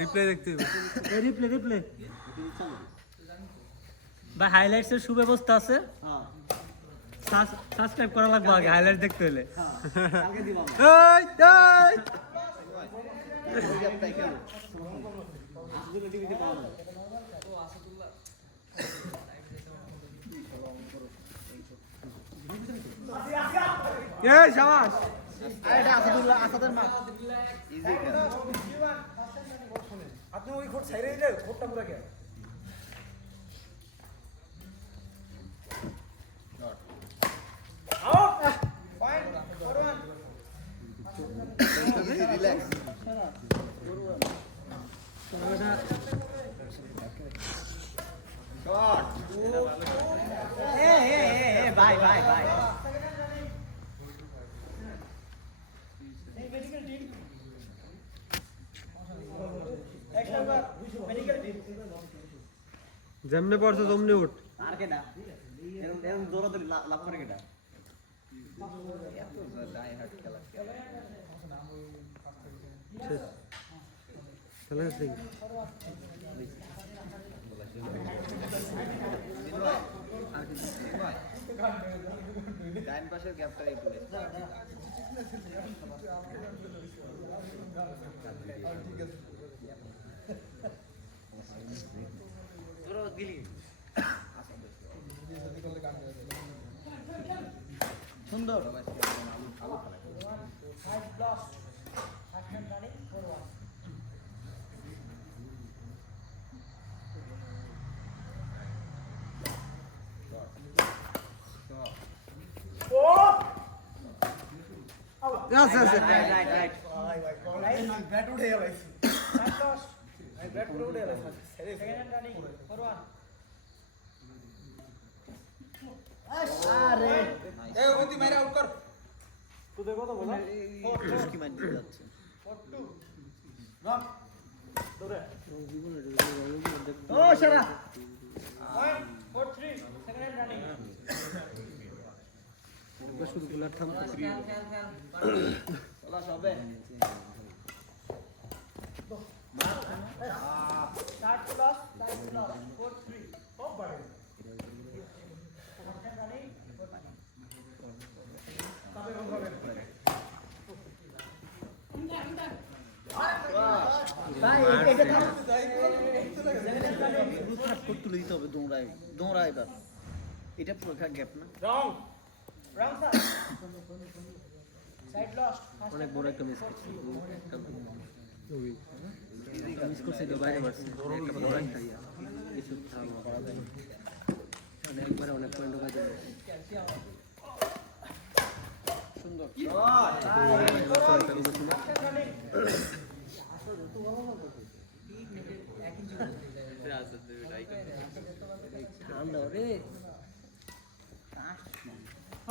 Replay দেখতে হবে। Replay replay ভাই হাইলাইটস এর সুব্যবস্থা আছে? হ্যাঁ। সাবস্ক্রাইব করা লাগবে আগে হাইলাইট দেখতে হলে। এই এই এই শাবাশ আর এটা আসাদুল্লাহ আসাদের মা। ইজি আপনি ওই খোট ছাইরে দিলে খোটটা পুরা কে ইজি রিল্যাক্স শট এ এ এ ভাই ভাই ভাই যেমনে পড়ছে তেমনি উঠ। আর কেডা? এরকম এরকম লাভ করে কেডা? খেলা ডাইন পাশের গ্যাপটা একটু তোরা দিলি সুন্দর আছে আছে রাইট রাইট রাইট ব্যাট উঠে গেল ব্যাট পুরো উঠে গেল সেকেন্ড রানিং ফরওয়ার্ড আরে এই গতি মাইরা আউট কর তোদের কত বলো কি মান দিতে যাচ্ছে রান দৌড়ে ও সেরা পয়েন্ট 4 3 সেকেন্ড রানিং শুধু বুলার থাম চলা সবে start two loss time two loss 4 3 খুব বড় সেকেন্ড রানিং তবে রং হবে ভাই এটা থাম পুরো খাট করে তুলে দিতে হবে দৌড়ায় দৌড়ায় এবার এটা পুরো গ্যাপ না অনেক বড় একটা মিস করছি মিস করছে তো বাইরে মারছে একটা বড় খাইয়া কিছু থামা মানে একবারে অনেক পয়েন্ট হয়ে যাবে সুন্দর ঠান্ডা রে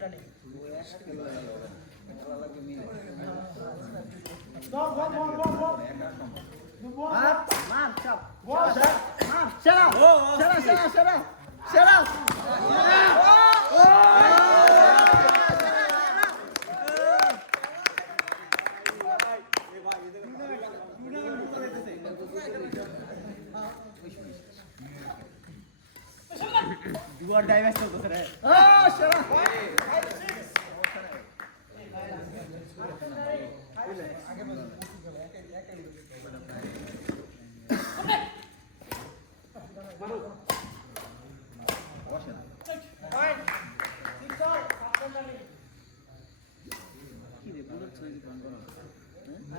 গোটা শাবাশ start loss second running forward Palash Palash second running একা খেলবার 5 4 মিলে খেল পয়েন্ট 4 সেকেন্ড রানিং বল বল বল বল বল মার মার চাপ মার চাপ সেরা সেরা সেরা সেরা দুয়ার ডাইভার্স চলতেছে রে আ সেরা পয়েন্ট 6 4 সেকেন্ড রানিং কি রে বুলেট ছয় দিন করা আরে না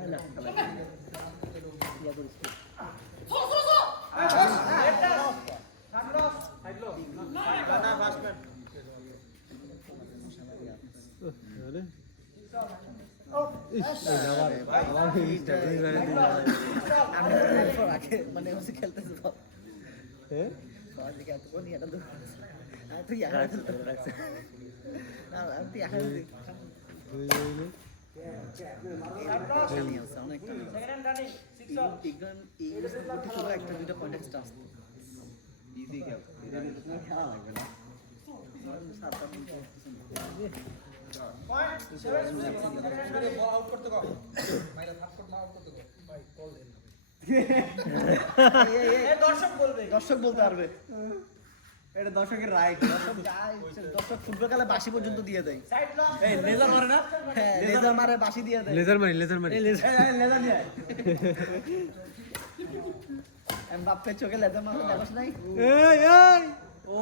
ইয়া করিস না। থার্ড লস সাইড লস না ফাস্ট ম্যান আরে ইস আমি তো আগে মানে হচ্ছে খেলতেছে তো হ্যাঁ সবার দিকে এত কোন এটা দূর তুই একা খেলতে রাখছে না তুই একটা দুইটা পয়েন্ট এক্সট্রা আসতো ইজি খেল দর্শক বলবে। দর্শক বলতে পারবে। এটা দর্শকের রাইট দর্শক দর্শক ফুটবল বাসি পর্যন্ত দিয়ে দেয়। এই লেজার মারে না? হ্যাঁ লেজার মারে বাসি দিয়ে দেয়। লেজার মারি লেজার মারি। এই লেজার নিয়ে আয়। বাপ্পের চোখে লেজার মারে দেখোস নাই। এই এই। ও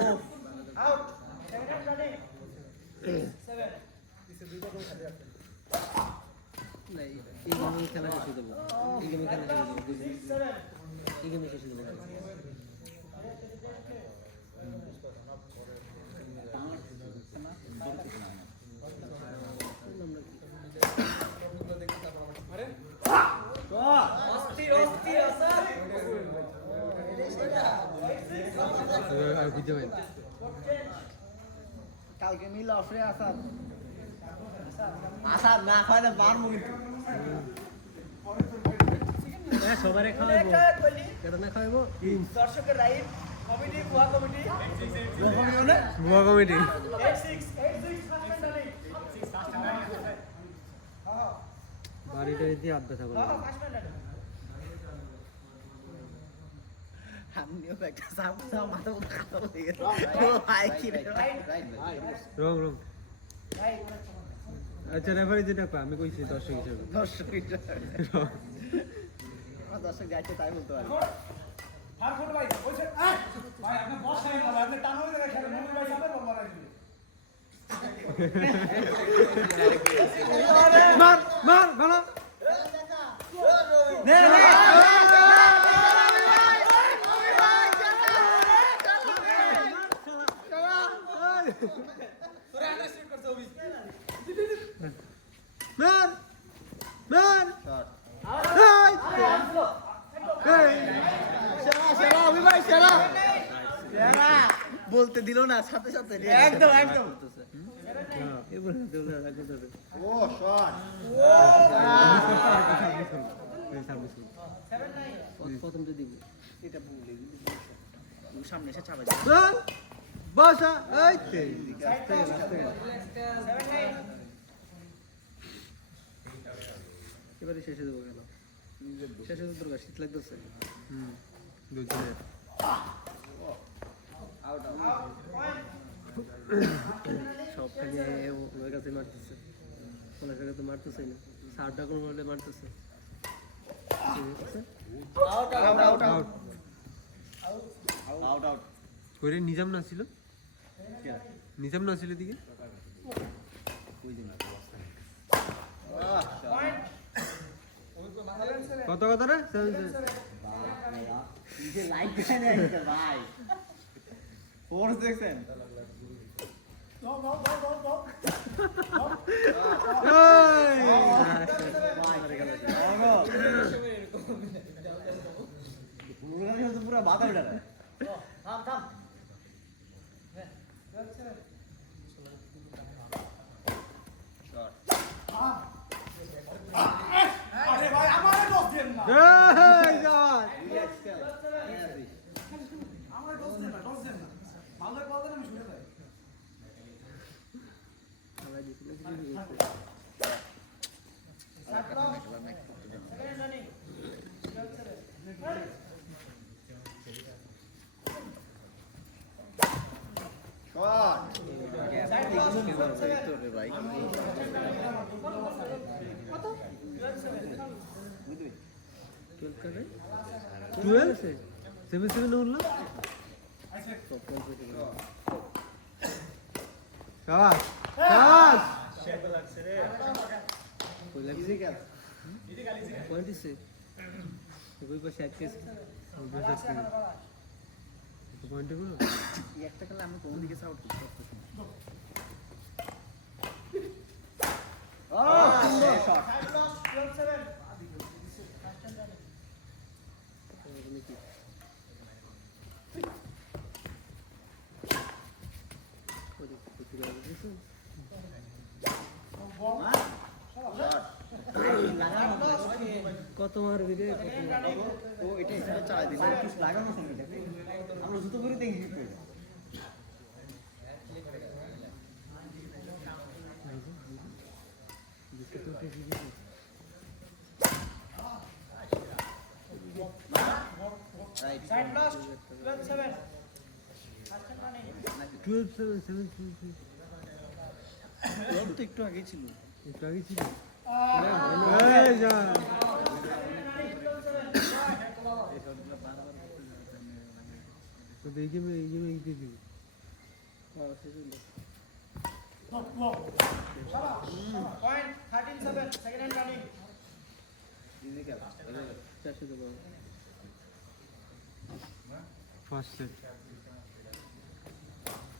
out seven hand running seven না, এই। আসার কালকে মিল অফরে আসার আশা না খাইলে মারবো কিন্তু। সবারে খাওয়াবো কেন না খাওয়াবো দর্শকের রাইট কমিটি বুয়া কমিটি। বুয়া কমিটি। 86 86 ফার্স্ট হ্যান্ড রানিং বাড়িটা দিয়ে আড্ডা থাকবে ফার্স্ট হ্যান্ড রানিং আমিও একটা সাপ সাপ মাথা মতো খাতা গেছে। ও ভাই কি রে। ভাই রং আচ্ছা রেফারি যেটা কয়, আমি কইছি দর্শক হিসেবে। দর্শক হিসেবে। দর্শক যাচ্ছে তাই বলতে পারি ভাই ভাই আপনি বসেন না আপনি টানো খেলেন ভাই সামনে বল মারা দিবে মার মার ভালো মার মার এই! সেরা সেরা অভি ভাই সেরা সেরা বলতে দিল না সাথে সাথে একদম একদম। হ্যাঁ। ও শট। প্রথমটা দিব এটা ভুলে সামনে এসে চাপা বসা এই এবারে শেষে দেবো কেন? শেষে দরকার শীত লাগতেছে। হুম সব খালি ওর কাছে মারতেছে। কোন জায়গায় তো মারতেছে না। সারটা কোনো বলে মারতেছে। Out out out out out করে নিজাম না ছিল? নিজাম না ছিল দিকে কত কত রে? লাইক ভাই। ফোর্স দেখছেন পুরো মাথা উঠে থাম থাম আরে ভাই আমারে দোষ দেন না এই যাওয়ার আমারে দোষ দেন না দোষ দেন না ভালো বল দেন আমি শুনে যাই সবাই দিছিল কি হয়েছে? সেভেন সেভেন সেভেন উঠলাম সাবাস সাবাস একটা খেলা আমি কোন দিকে সাউট করতে পারতেছি না। সুন্দর Time lost, 12-7. এখানে কি ওই যে, কিছু লাগা দিয়েছে? কত মারবি রে ও এটা এটা চালাই দিল কিছু লাগানো এটা আমরা জুতো পরে দেখি করে right Time lost, 12-7. Assistant running. Twelve seven seven two ওর তো একটু আগে ছিল। একটু আগে ছিল? এই তো এই গেমে এই গেমে এই দিবি হ্যাঁ, সেজন্য। Point, 13-7. Second hand running. চারশো দেবো first set Point, 14-7. First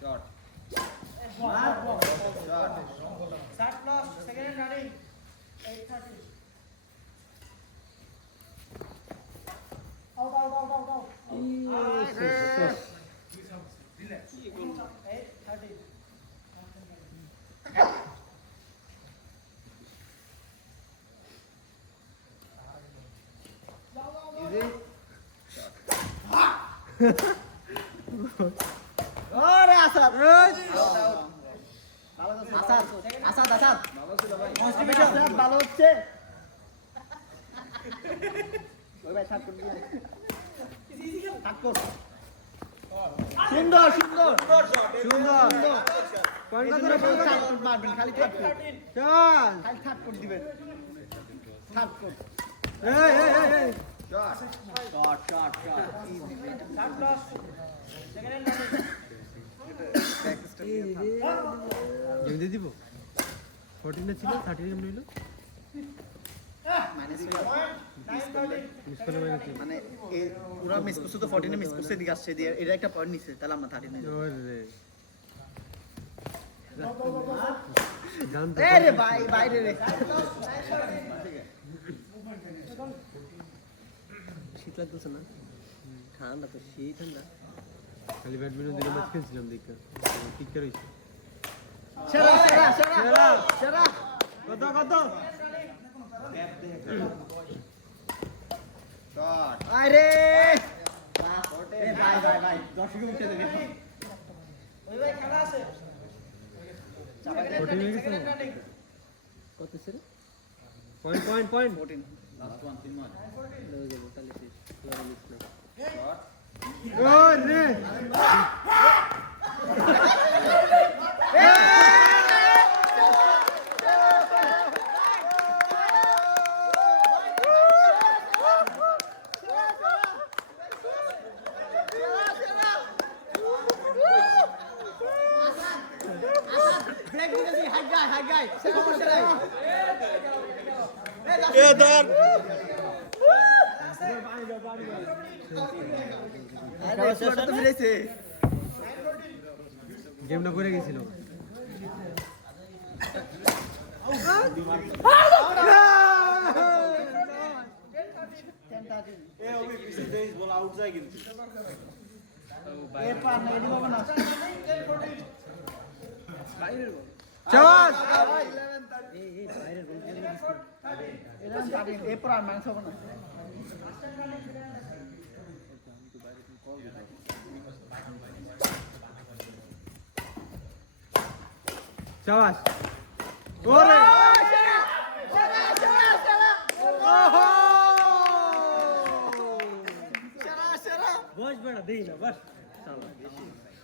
shot shot Shot lost, second hand running. 8-30. ওরে আসাদ আসাদ আসাদ আসাদ। ভালো হচ্ছে। ওই ভাই সাত করে দিয়ে সাত কর। সুন্দর সুন্দর। সুন্দর। মারবেন খালি কোড চল। খালি থার্ড কোড দিবেন। এই এই এই। Shot ফোরটিনে ছিল থার্টি গেম নিল minus Point, nine thirty. Miss করলে মানে মানে মিস করছে তো 14 মিস করছে এদিকে আসছে দিয়ে এটা একটা পয়েন্ট তাহলে আমরা 13 নিয়ে জানতে রে ভাই বাইরে রে শীত লাগতেছে না। ঠান্ডা তো সেই ঠান্ডা। খালি ব্যাডমিন্টন দিকে ম্যাচ খেলছিলাম দেখে। ঠিক করে সেরা সেরা সেরা সেরা কত কত? আরে! ভাই ভাই ভাই দর্শক উঠে দেবে ওই ভাই খেলা আছে। Second hand Fourteen running, minutes second hand now. running. কত ছেড়ে point point point 14 last one তিন মান হয়ে যাব তাহলে শেষ এবার মিস না ওরে ব্রেক দিতেছি হাই গাই হাই গাই সমস্যা নাই মিলেছে গেমটা পড়ে গেছিল পার না। এডি বাবা না চাস এই এই বাইরের বল খেলে দিস না। এটা পারি এ পার মাইনাস হবে না চাস ওরে ওহো সেরা সেরা বস দিই না বাস শালা এবার সে মাল নেই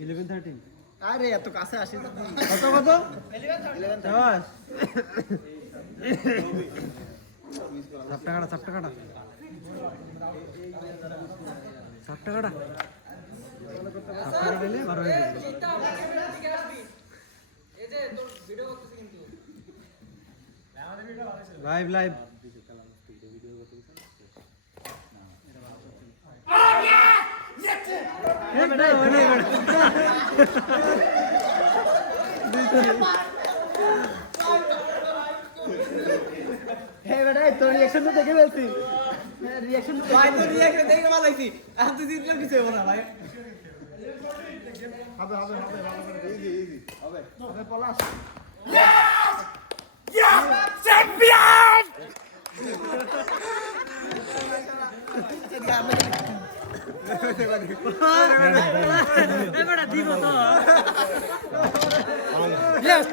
ইলেভেন থার্টিন আরে, এত কাছে আসি কত কত? দশ। সাত টাকাটা সাত টাকাটা লাইভ লাইভ হ্যাঁ বেটা তোর রিয়াকশন তো দেখে ফেলছি রিয়াকশন ভাই তো রিয়াকে দেখে ভালো লাগছি এখন তো জিতলে কিছু হবে না ভাই হবে হবে হবে করে ইজি ইজি হবে হবে পলাশ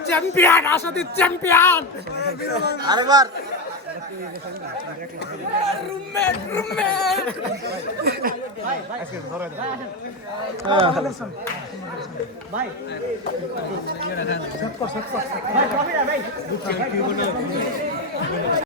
চ্যাম্পিয়ন আসাদিত চ্যাম্পিয়ন আরেকবার রুমমেট রুমমেট ভাই ভাই কফি না ভাই